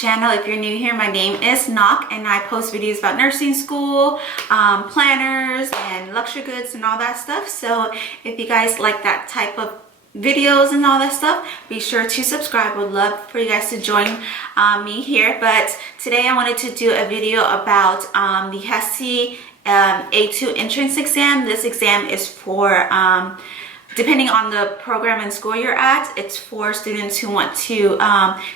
channel. If you're new here, my name is Ngoc and I post videos about nursing school, planners and luxury goods and all that stuff. So if you guys like that type of videos and all that stuff, be sure to subscribe. Would love for you guys to join me here. But today I wanted to do a video about the Hesi A2 entrance exam. This exam is for depending on the program and school you're at, it's for students who want to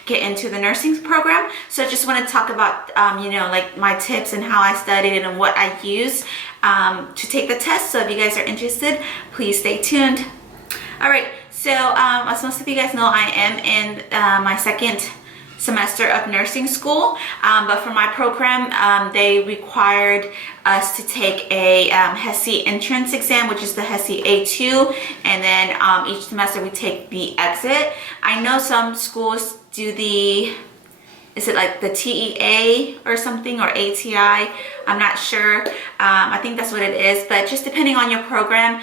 get into the nursing program. So I just want to talk about, you know, like my tips and how I studied and what I use to take the test. So if you guys are interested, please stay tuned. All right, so as most of you guys know, I am in my second semester of nursing school, but for my program they required us to take a Hesi entrance exam, which is the Hesi A2, and then each semester we take the exit. I know some schools do the, is it like the TEA or something, or ATI? I'm not sure. I think that's what it is, but just depending on your program,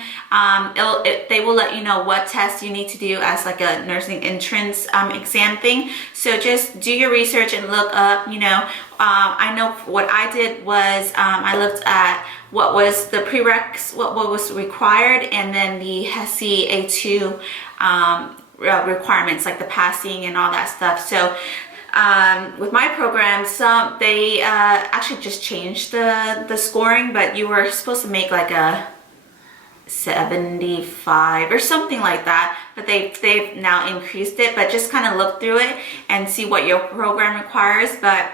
they will let you know what test you need to do as like a nursing entrance exam thing. So just do your research and look up, you know. I know what I did was I looked at what was the prereqs, what was required, and then the Hesi A2 requirements, like the passing and all that stuff. So with my program, they actually just changed the scoring, but you were supposed to make like a 75 or something like that, but they've now increased it. But just kind of look through it and see what your program requires. But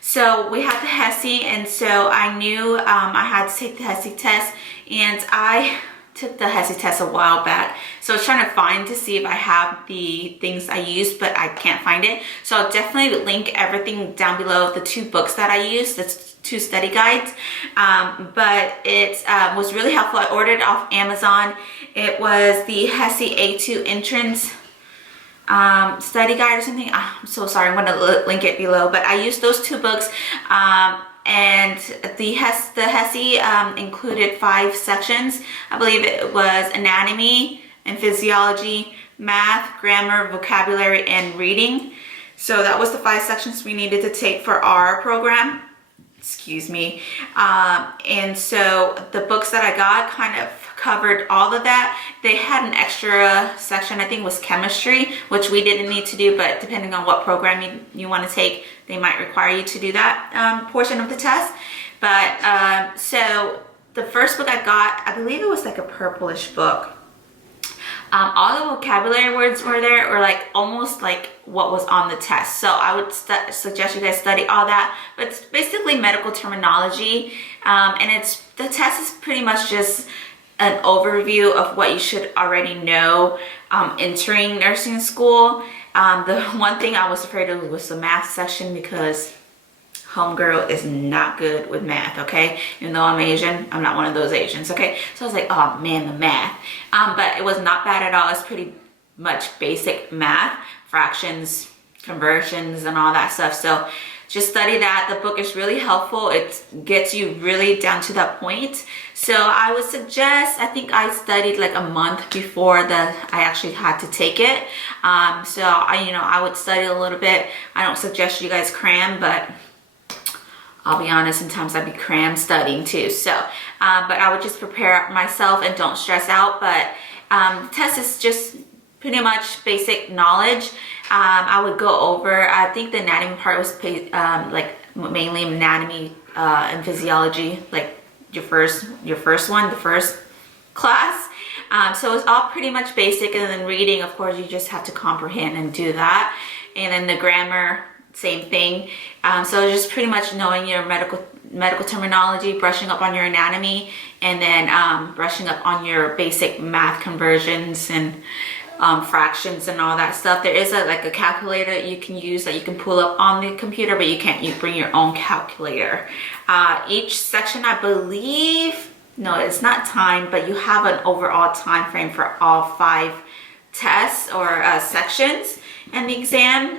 so we had the Hesi, and so I knew I had to take the Hesi test, and I took the Hesi test a while back, so I was trying to find to see if I have the things I used, but I can't find it. So I'll definitely link everything down below, the two books that I used, the two study guides. But it was really helpful. I ordered off Amazon. It was the Hesi A2 entrance study guide or something. I'm so sorry, I'm going to link it below, but I used those two books. And the Hesi included 5 sections. I believe it was anatomy and physiology, math, grammar, vocabulary, and reading. So that was the 5 sections we needed to take for our program. Excuse me. And so the books that I got kind of covered all of that. They had an extra section, I think it was chemistry, which we didn't need to do, but depending on what program you want to take, they might require you to do that portion of the test. But so the first book I got, I believe it was like a purplish book. All the vocabulary words were there, or like almost like what was on the test. So I would suggest you guys study all that. But it's basically medical terminology, and the test is pretty much just an overview of what you should already know entering nursing school. The one thing I was afraid of was the math section, because homegirl is not good with math, okay? Even though I'm Asian, I'm not one of those Asians, okay? So I was like, oh man, the math. But it was not bad at all. It's pretty much basic math, fractions, conversions, and all that stuff. So just study that. The book is really helpful. It gets you really down to that point. So I would suggest, I think I studied like a month before I actually had to take it. So I would study a little bit. I don't suggest you guys cram, but I'll be honest, sometimes I'd be crammed studying too. So, but I would just prepare myself and don't stress out. But the test is just pretty much basic knowledge. I would go over, I think the anatomy part was like mainly anatomy and physiology, like your first one, the first class. So it's all pretty much basic, and then reading, of course, you just have to comprehend and do that. And then the grammar, same thing. So just pretty much knowing your medical terminology, brushing up on your anatomy, and then brushing up on your basic math conversions and fractions and all that stuff. There is a calculator that you can use, that you can pull up on the computer, but you bring your own calculator. Each section, I believe, no, it's not timed, but you have an overall time frame for all 5 tests or sections in the exam.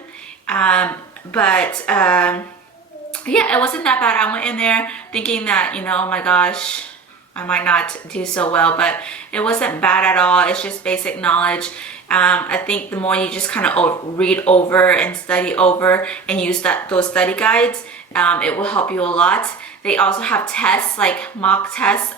Yeah, it wasn't that bad. I went in there thinking that, you know, oh my gosh, I might not do so well, but it wasn't bad at all. It's just basic knowledge. I think the more you just kind of read over and study over and use those study guides, it will help you a lot. They also have tests, like mock tests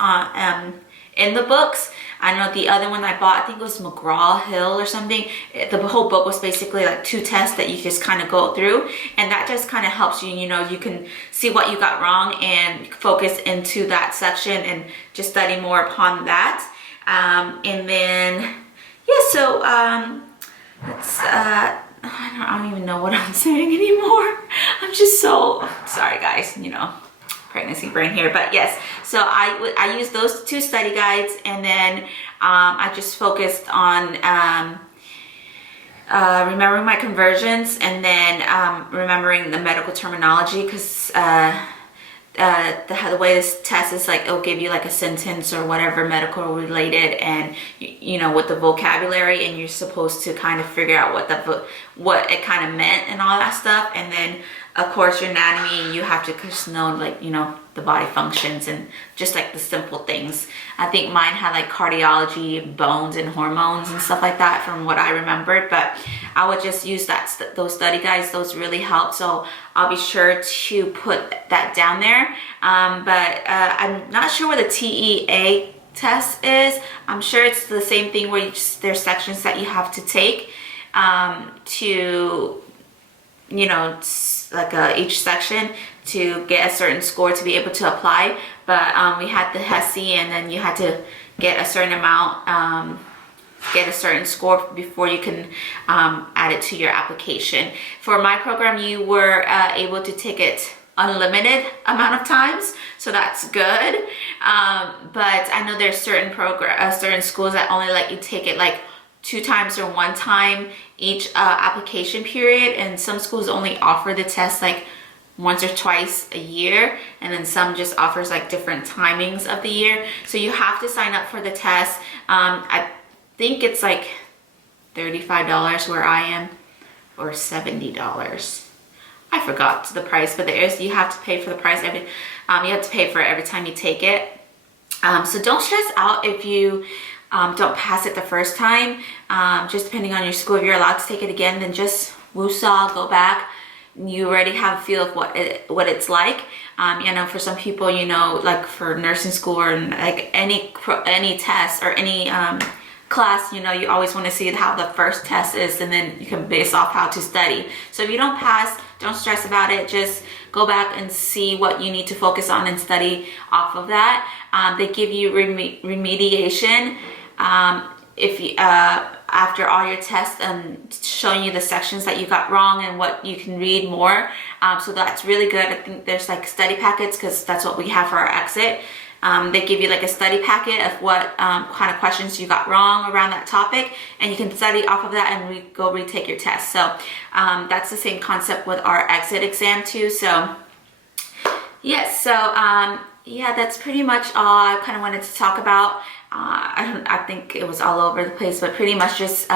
in the books. I know the other one I bought, I think it was McGraw-Hill or something. The whole book was basically like 2 tests that you just kind of go through, and that just kind of helps you, you can see what you got wrong and focus into that section and just study more upon that. And then, yeah, so I don't even know what I'm saying anymore. I'm just so sorry, guys, pregnancy brain here. But yes, so I used those 2 study guides, and then I just focused on remembering my conversions, and then remembering the medical terminology, because the way this test is, like, it'll give you like a sentence or whatever medical related, and with the vocabulary, and you're supposed to kind of figure out what it kind of meant and all that stuff. And then of course your anatomy, you have to just know, like, the body functions and just like the simple things. I think mine had like cardiology, bones, and hormones and stuff like that from what I remembered, but I would just use those study guides. Those really help, so I'll be sure to put that down there. But I'm not sure what the TEA test is. I'm sure it's the same thing where there's sections that you have to take to like each section to get a certain score to be able to apply. But we had the Hesi, and then you had to get a certain amount, get a certain score before you can add it to your application. For my program, you were able to take it unlimited amount of times, so that's good. But I know there's certain schools that only let you take it like 2 times or 1 time each application period, and some schools only offer the test like once or twice a year, and then some just offers like different timings of the year. So you have to sign up for the test. I think it's like $35 where I am, or $70. I forgot the price, but you have to pay for the price you have to pay for it every time you take it. So don't stress out if you don't pass it the first time. Just depending on your school, if you're allowed to take it again, then just woosah, go back. You already have a feel of what it's like. For some people, like for nursing school or like any test or any class, you always want to see how the first test is, and then you can base off how to study. So if you don't pass, don't stress about it. Just go back and see what you need to focus on and study off of that. They give you remediation if you after all your tests, and showing you the sections that you got wrong and what you can read more. So that's really good. I think there's like study packets, because that's what we have for our exit. They give you like a study packet of what kind of questions you got wrong around that topic, and you can study off of that and go retake your test. So that's the same concept with our exit exam too. So yes, so yeah, that's pretty much all I kind of wanted to talk about. I think it was all over the place, but pretty much just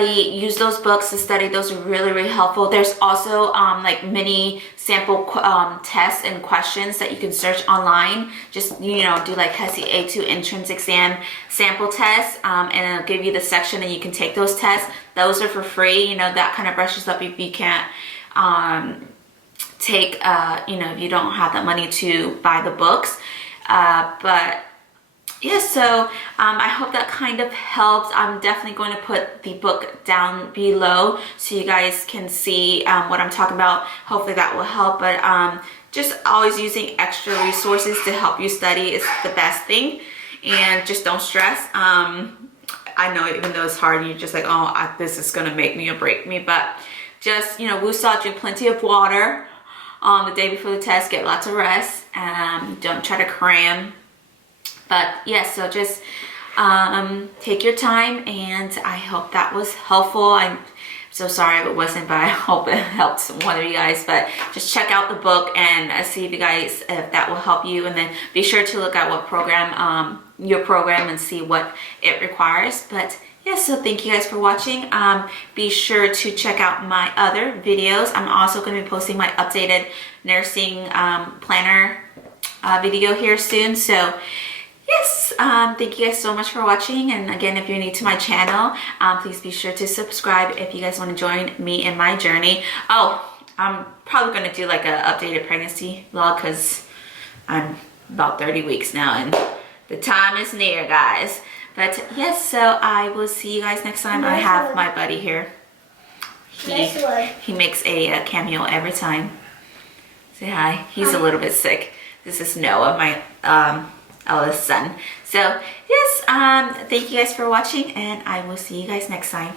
use those books to study. Those are really, really helpful. There's also like mini sample tests and questions that you can search online. Just do like Hesi A2 entrance exam sample tests, and it'll give you the section, and you can take those tests. Those are for free. That kind of brushes up if you can't take if you don't have that money to buy the books. But yeah, so I hope that kind of helps. I'm definitely going to put the book down below so you guys can see what I'm talking about. Hopefully that will help. But just always using extra resources to help you study is the best thing. And just don't stress. I know even though it's hard, you're just like, oh, this is going to make me or break me. But just, woosah, drink plenty of water the day before the test. Get lots of rest. Don't try to cram. But yeah, so just take your time, and I hope that was helpful. I'm so sorry if it wasn't, but I hope it helped one of you guys. But just check out the book and see if that will help you, and then be sure to look at what program, your program, and see what it requires. But yeah, so thank you guys for watching. Be sure to check out my other videos. I'm also going to be posting my updated nursing planner video here soon. So yes, thank you guys so much for watching. And again, if you're new to my channel, please be sure to subscribe if you guys want to join me in my journey. Oh, I'm probably going to do like an updated pregnancy vlog because I'm about 30 weeks now and the time is near, guys. But yes, so I will see you guys next time. I have my buddy here. He makes a cameo every time. Say hi. He's a little bit sick. This is Noah, my eldest son. So yes, thank you guys for watching and I will see you guys next time.